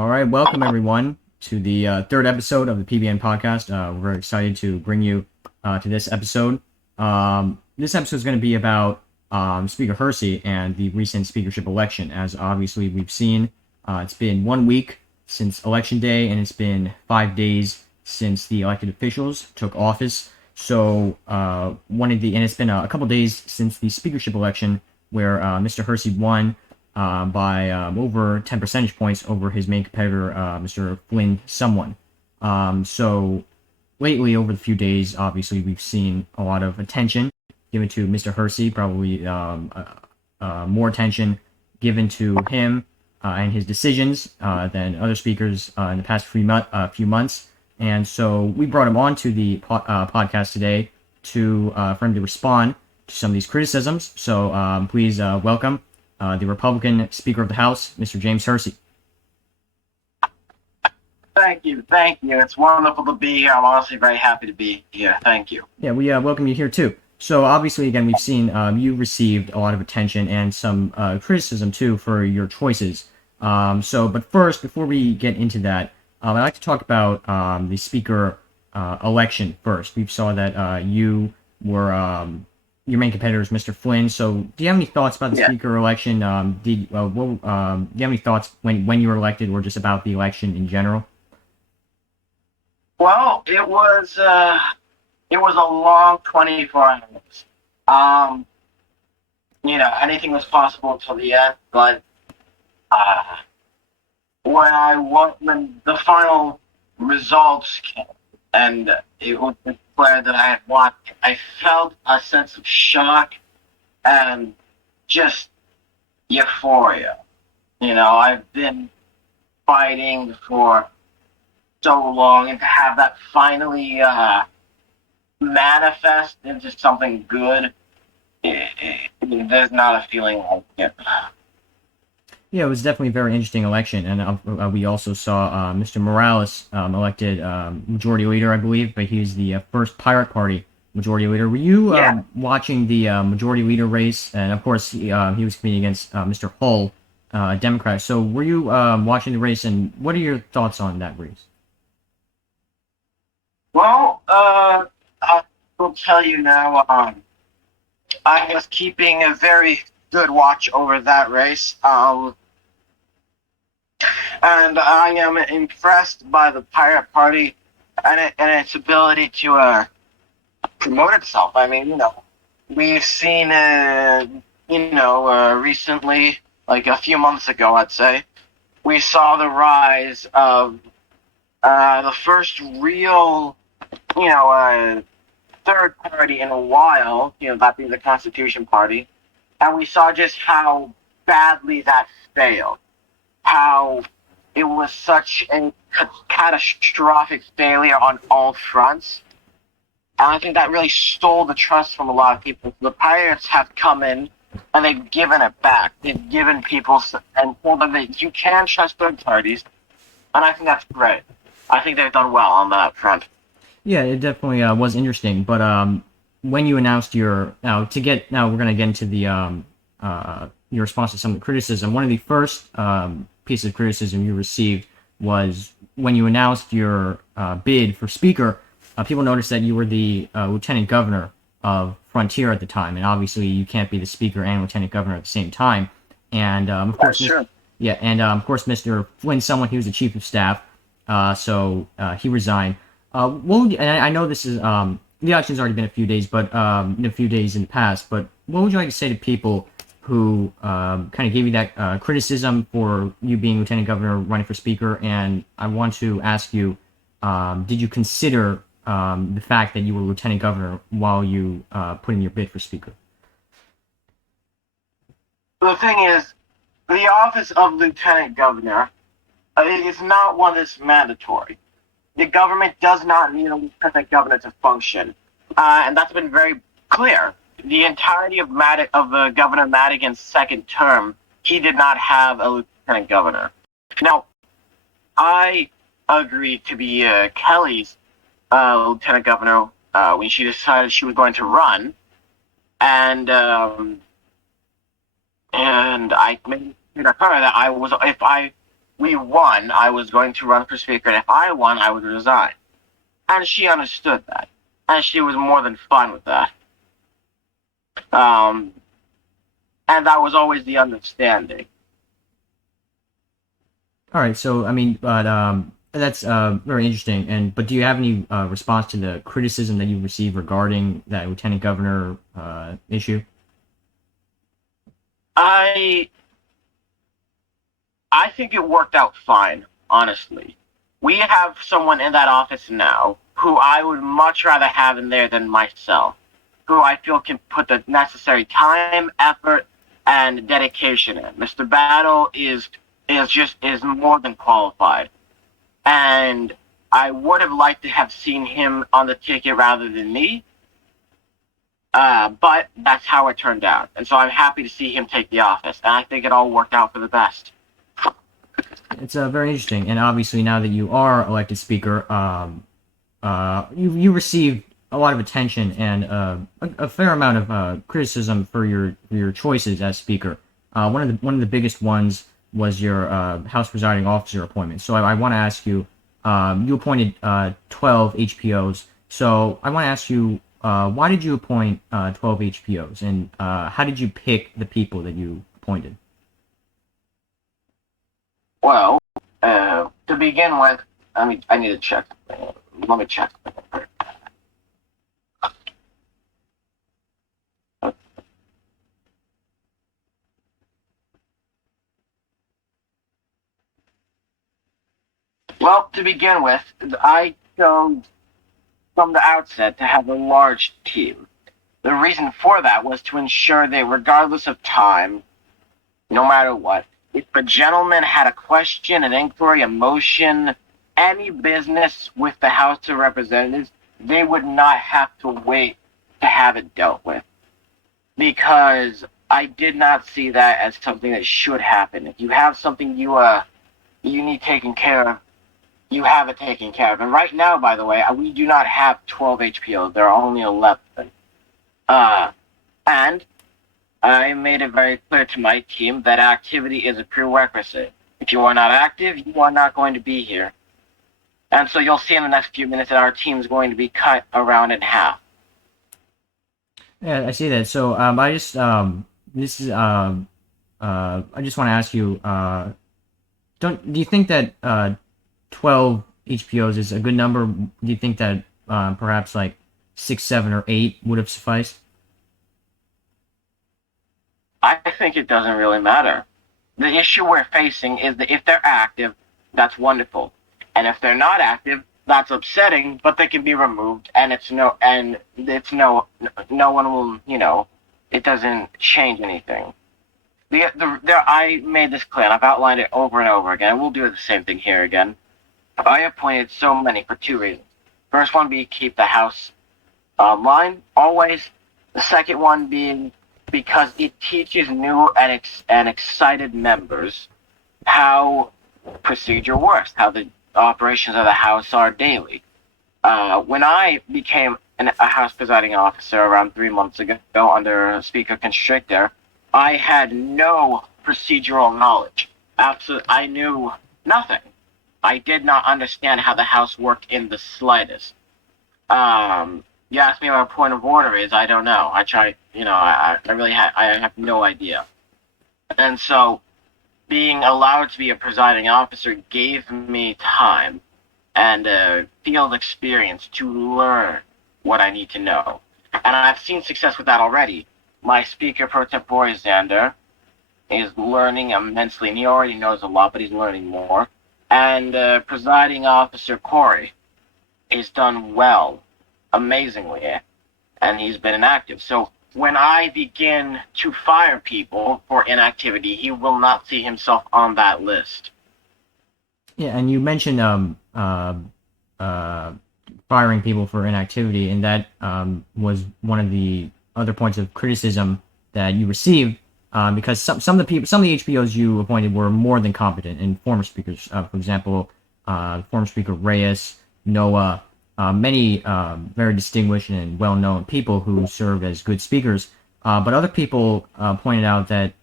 All right, welcome everyone to the third episode of the PBN Podcast. We're very excited to bring you to this episode. This episode is going to be about Speaker Hersey and the recent speakership election. As obviously we've seen, it's been 1 week since Election Day, and it's been 5 days since the elected officials took office. So and it's been a couple days since the speakership election, where Mr. Hersey won by over 10 percentage points over his main competitor, Mr. Flynn someone. So lately, over the few days, obviously, we've seen a lot of attention given to Mr. Hersey, probably more attention given to him and his decisions than other speakers in the past few months. And so we brought him on to the podcast today for him to respond to some of these criticisms. So please welcome the Republican Speaker of the House, Mr. James Hersey. Thank you. It's wonderful to be here. I'm honestly very happy to be here. Thank you. Yeah, we welcome you here too. So obviously, again, we've seen you received a lot of attention and some criticism too for your choices. But first, before we get into that, I'd like to talk about the Speaker election first. We saw that you were your main competitor is Mr. Flynn. So, do you have any thoughts about the Speaker election? Do you have any thoughts when you were elected, or just about the election in general? Well, it was a long 24 hours. Anything was possible until the end, but when the final results came and it was declared that I had won, I felt a sense of shock and just euphoria. I've been fighting for so long, and to have that finally manifest into something good, there's not a feeling like it. Yeah, it was definitely a very interesting election, and we also saw Mr. Morales elected majority leader, I believe, but he's the first Pirate Party majority leader. Were you watching the majority leader race? And of course, he was competing against Mr. Hull, Democrat. So were you watching the race, and what are your thoughts on that race? Well, I will tell you now, I was keeping a very good watch over that race. And I am impressed by the Pirate Party and its ability to promote itself. I mean, we've seen, recently, like a few months ago, I'd say, we saw the rise of the first real, third party in a while, that being the Constitution Party, and we saw just how badly that failed. How it was such a catastrophic failure on all fronts. And I think that really stole the trust from a lot of people. The Pirates have come in and they've given it back. They've given people and told them that you can trust third parties. And I think that's great. I think they've done well on that front. Yeah, it definitely was interesting. But when you announced we're going to get into the your response to some of the criticism. One of the first pieces of criticism you received was when you announced your bid for Speaker. People noticed that you were the Lieutenant Governor of Frontier at the time, and obviously you can't be the Speaker and Lieutenant Governor at the same time. And of course, sure. Of course, Mr. Flynn, he was the Chief of Staff, so he resigned. And I know this is the election's already been a few days, but a few days in the past. But what would you like to say to people who kind of gave you that criticism for you being Lieutenant Governor running for Speaker? And I want to ask you, did you consider the fact that you were Lieutenant Governor while you put in your bid for Speaker? The thing is, the office of Lieutenant Governor is not one that's mandatory. The government does not need a Lieutenant Governor to function. And that's been very clear. The entirety of Governor Madigan's second term, he did not have a Lieutenant Governor. Now, I agreed to be Kelly's Lieutenant Governor when she decided she was going to run. And I made it clear to her that if I we won, I was going to run for speaker, and if I won, I would resign. And she understood that, and she was more than fine with that. And that was always the understanding. All right, so I mean, but that's very interesting. But do you have any response to the criticism that you received regarding that lieutenant governor issue? I think it worked out fine, honestly. We have someone in that office now who I would much rather have in there than myself, who I feel can put the necessary time, effort, and dedication in. Mr. Battle is more than qualified. And I would have liked to have seen him on the ticket rather than me. But that's how it turned out. And so I'm happy to see him take the office. And I think it all worked out for the best. It's very interesting, and obviously now that you are elected speaker, you received a lot of attention and a fair amount of criticism for your choices as speaker. One of the biggest ones was your House presiding officer appointment. So I want to ask you, you appointed 12 HPOs. So I want to ask you, why did you appoint 12 HPOs, and how did you pick the people that you appointed? Well, to begin with, I need to check. Let me check. Well, to begin with, I chose from the outset to have a large team. The reason for that was to ensure that regardless of time, no matter what, if a gentleman had a question, an inquiry, a motion, any business with the House of Representatives, they would not have to wait to have it dealt with. Because I did not see that as something that should happen. If you have something you need taken care of, you have it taken care of. And right now, by the way, we do not have 12 HPOs. There are only 11. And I made it very clear to my team that activity is a prerequisite. If you are not active, you are not going to be here. And so you'll see in the next few minutes that our team is going to be cut around in half. Yeah, I see that. So I just I just want to ask you, do you think that 12 HPOs is a good number? Do you think that perhaps like 6, 7, or 8 would have sufficed? I think it doesn't really matter. The issue we're facing is that if they're active, that's wonderful. And if they're not active, that's upsetting, but they can be removed, and no one will, it doesn't change anything. I made this clear, and I've outlined it over and over again. We'll do the same thing here again. I appointed so many for 2 reasons. First one being keep the House online, always. The second one being because it teaches new and excited members how procedure works, how the operations of the House are daily. When I became a House presiding officer around 3 months ago under Speaker Constrictor, I had no procedural knowledge. Absolutely, I knew nothing. I did not understand how the House worked in the slightest. You ask me what a point of order is, I don't know. I have no idea. And so, being allowed to be a presiding officer gave me time and field experience to learn what I need to know. And I've seen success with that already. My Speaker Pro Tempore Xander is learning immensely, and he already knows a lot, but he's learning more. And presiding officer Corey is done well, amazingly, and he's been inactive. So when I begin to fire people for inactivity, he will not see himself on that list. Yeah, and you mentioned firing people for inactivity, and that was one of the other points of criticism that you received, because some of the HPOs you appointed were more than competent, and former speakers, for example, former Speaker Reyes, Noah, many very distinguished and well-known people who serve as good speakers. But other people pointed out that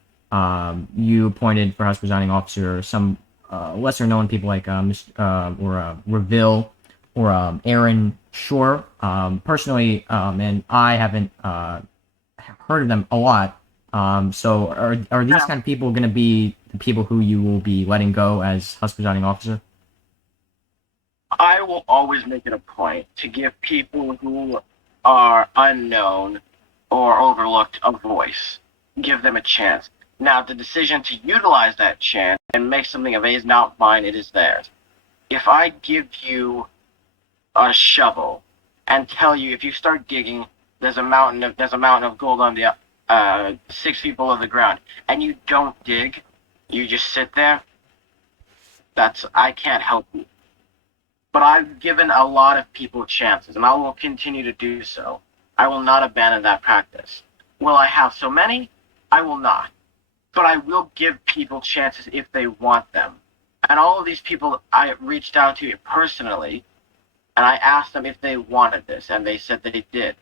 you appointed for House presiding officer some lesser known people like Reville or Aaron Shore. Personally, and I haven't heard of them a lot. So are these kind of people going to be the people who you will be letting go as House Presiding Officer? I will always make it a point to give people who are unknown or overlooked a voice. Give them a chance. Now, the decision to utilize that chance and make something of it is not mine, it is theirs. If I give you a shovel and tell you if you start digging, there's a mountain of gold on the 6 feet below the ground, and you don't dig, you just sit there, I can't help you. But I've given a lot of people chances, and I will continue to do so. I will not abandon that practice. Will I have so many? I will not. But I will give people chances if they want them. And all of these people I reached out to personally, and I asked them if they wanted this, and they said that they did.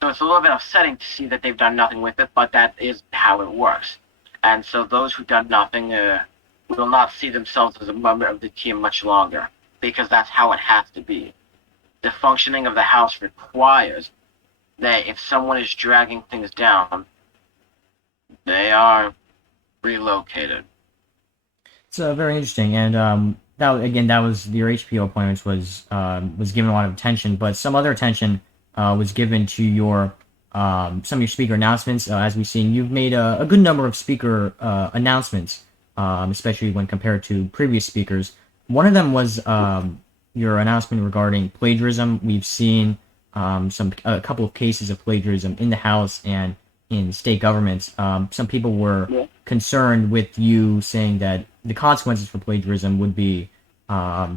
So it's a little bit upsetting to see that they've done nothing with it, but that is how it works. And so those who've done nothing will not see themselves as a member of the team much longer, because that's how it has to be. The functioning of the House requires that if someone is dragging things down, they are relocated. It's very interesting, and that was your HPO appointments was given a lot of attention, but some other attention was given to your some of your speaker announcements. As we've seen, you've made a good number of speaker announcements, especially when compared to previous speakers. One of them was your announcement regarding plagiarism. We've seen a couple of cases of plagiarism in the House and in state governments. Some people were concerned with you saying that the consequences for plagiarism would be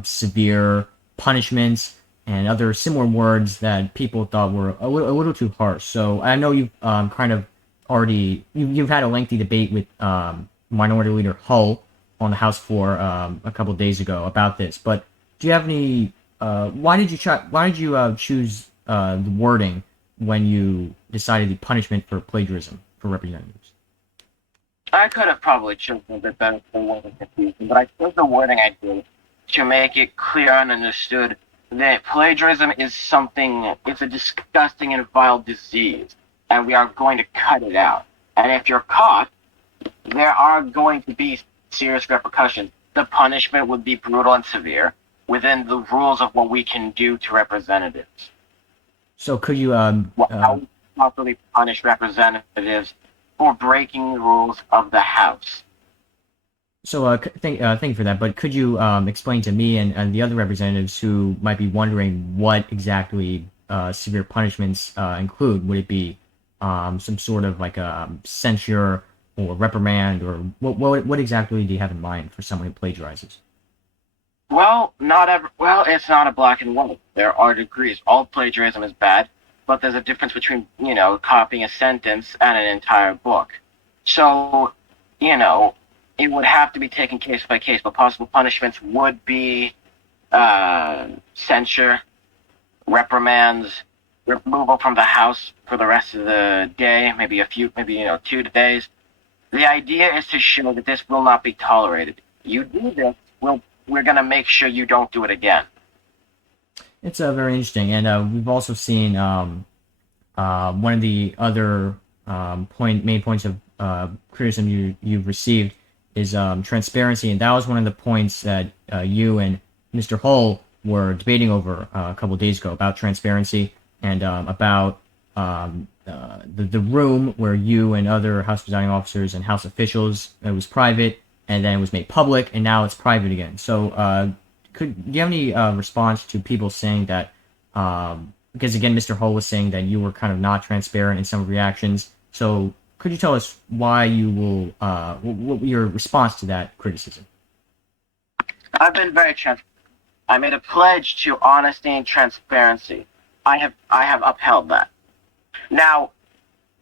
severe punishments and other similar words that people thought were a little too harsh. So I know you've kind of already you've had a lengthy debate with Minority Leader Hull on the House floor a couple of days ago about this. But do you have any? Why did you choose the wording when you decided the punishment for plagiarism for representatives? I could have probably chosen a bit better for the wording confusion, but I chose the wording I did to make it clear and understood that plagiarism is it's a disgusting and vile disease, and we are going to cut it out. And if you're caught, there are going to be serious repercussions. The punishment would be brutal and severe within the rules of what we can do to representatives. So could you how we properly punish representatives for breaking the rules of the House? So thank you for that. But could you explain to me and the other representatives who might be wondering what exactly severe punishments include? Would it be some sort of like a censure or reprimand, or what exactly do you have in mind for someone who plagiarizes? Well, it's not a black and white. There are degrees. All plagiarism is bad, but there's a difference between, copying a sentence and an entire book. So, it would have to be taken case by case, but possible punishments would be censure, reprimands, removal from the House for the rest of the day, maybe 2 days. The idea is to show that this will not be tolerated. You do this, we're going to make sure you don't do it again. It's very interesting, and we've also seen one of the other main points of criticism you've received is transparency, and that was one of the points that you and Mr. Hull were debating over a couple of days ago about transparency and about the room where you and other House presiding officers and House officials, it was private, and then it was made public, and now it's private again. So do you have any response to people saying that, because again, Mr. Hull was saying that you were kind of not transparent in some reactions, so could you tell us why you will, what your response to that criticism? I've been very transparent. I made a pledge to honesty and transparency. I have upheld that. Now,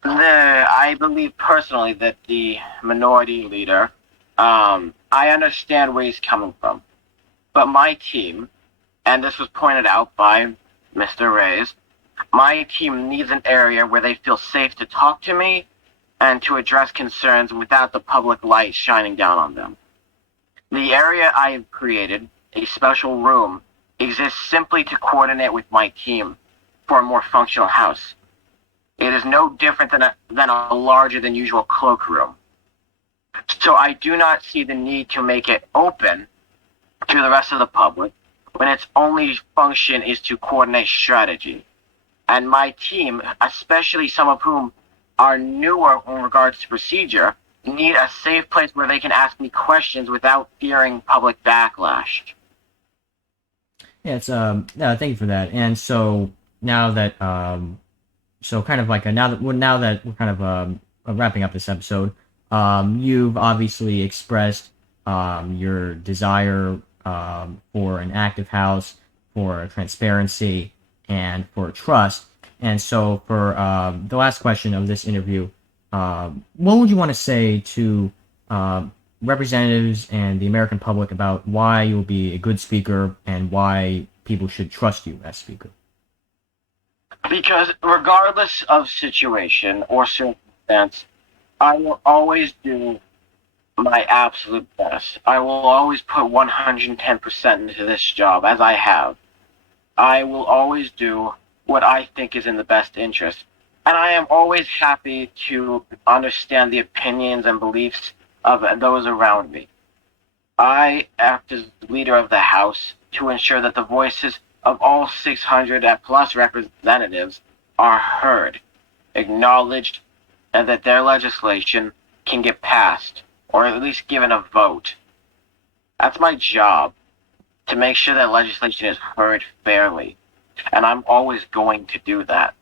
I believe personally that the minority leader, I understand where he's coming from. But my team, and this was pointed out by Mr. Reyes, my team needs an area where they feel safe to talk to me and to address concerns without the public light shining down on them. The area I have created, a special room, exists simply to coordinate with my team for a more functional house. It is no different than a larger than usual cloakroom. So I do not see the need to make it open to the rest of the public when its only function is to coordinate strategy. And my team, especially some of whom are newer in regards to procedure, need a safe place where they can ask me questions without fearing public backlash. Yeah, it's thank you for that. And so now that so kind of like now that we're kind of wrapping up this episode, you've obviously expressed your desire for an active house, for transparency, and for trust. And so for the last question of this interview, what would you want to say to representatives and the American public about why you'll be a good speaker and why people should trust you as speaker? Because regardless of situation or circumstance, I will always do my absolute best. I will always put 110% into this job, as I have. I will always do what I think is in the best interest. And I am always happy to understand the opinions and beliefs of those around me. I act as leader of the House to ensure that the voices of all 600 plus representatives are heard, acknowledged, and that their legislation can get passed, or at least given a vote. That's my job, to make sure that legislation is heard fairly, and I'm always going to do that.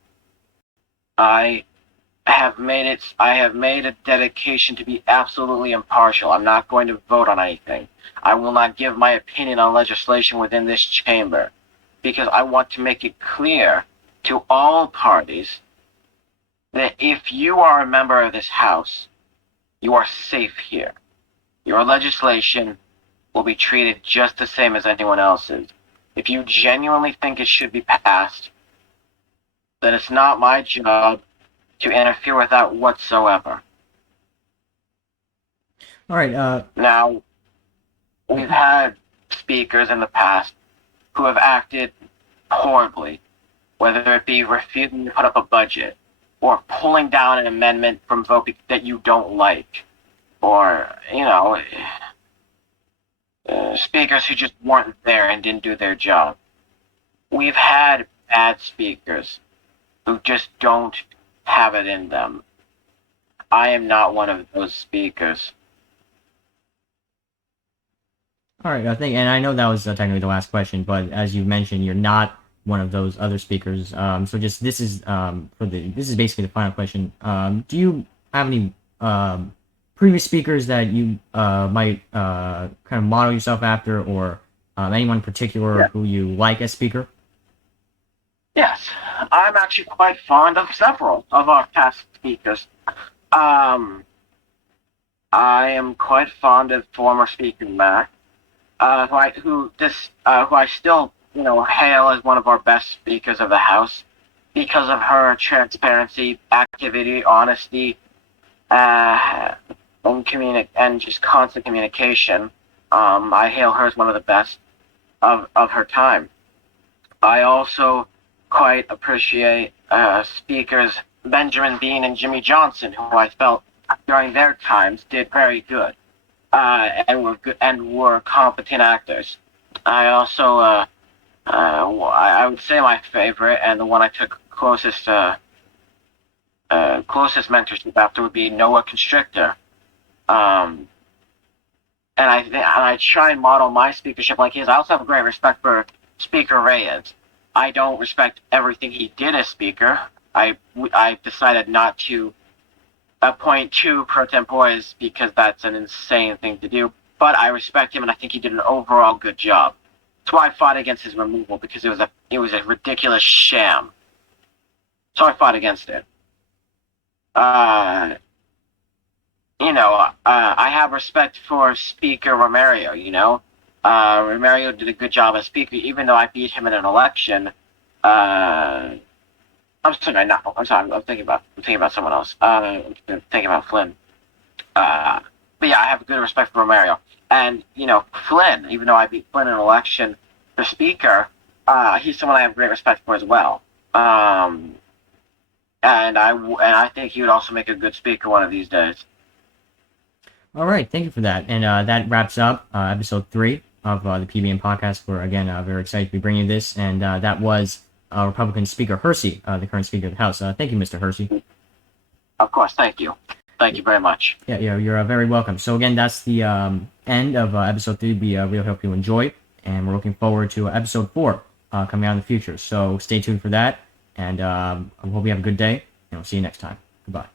I have made a dedication to be absolutely impartial. I'm not going to vote on anything. I will not give my opinion on legislation within this chamber, because I want to make it clear to all parties that if you are a member of this House, you are safe here. Your legislation will be treated just the same as anyone else's. If you genuinely think it should be passed, then it's not my job to interfere with that whatsoever. All right. Now, we've had speakers in the past who have acted horribly, whether it be refusing to put up a budget, or pulling down an amendment from vote that you don't like, or, speakers who just weren't there and didn't do their job. We've had bad speakers who just don't have it in them. I am not one of those speakers. All right. And I know that was technically the last question, but as you mentioned, you're not one of those other speakers. So just this is basically the final question. Do you have any previous speakers that you might kind of model yourself after, or anyone in particular who you like as speaker? Yes, I'm actually quite fond of several of our past speakers. I am quite fond of former Speaker Mac, who I still hail as one of our best speakers of the House because of her transparency, activity, honesty, and just constant communication. I hail her as one of the best of her time. I also quite appreciate speakers Benjamin Bean and Jimmy Johnson, who I felt during their times did very good, and were competent actors. I also I would say my favorite and the one I took closest mentorship after would be Noah Constrictor. And I try and model my speakership like his. I also have a great respect for Speaker Reyes. I don't respect everything he did as speaker. I decided not to appoint two pro tempores because that's an insane thing to do. But I respect him, and I think he did an overall good job. That's why I fought against his removal, because it was a ridiculous sham. So I fought against it. I have respect for Speaker Romario. Romario did a good job as speaker, even though I beat him in an election. I'm thinking about someone else. I'm thinking about Flynn. But yeah, I have a good respect for Romario. And, Flynn, even though I beat Flynn in an election for Speaker, he's someone I have great respect for as well. And I think he would also make a good Speaker one of these days. All right, thank you for that. And that wraps up episode 3 of the PBN podcast. We're, again, very excited to be bringing you this. And that was Republican Speaker Hersey, the current Speaker of the House. Thank you, Mr. Hersey. Of course, thank you. Thank you very much. Yeah, you're very welcome. So, again, that's the end of episode 3. We really hope you enjoy. And we're looking forward to episode 4 coming out in the future. So stay tuned for that. And I hope you have a good day. And we'll see you next time. Goodbye.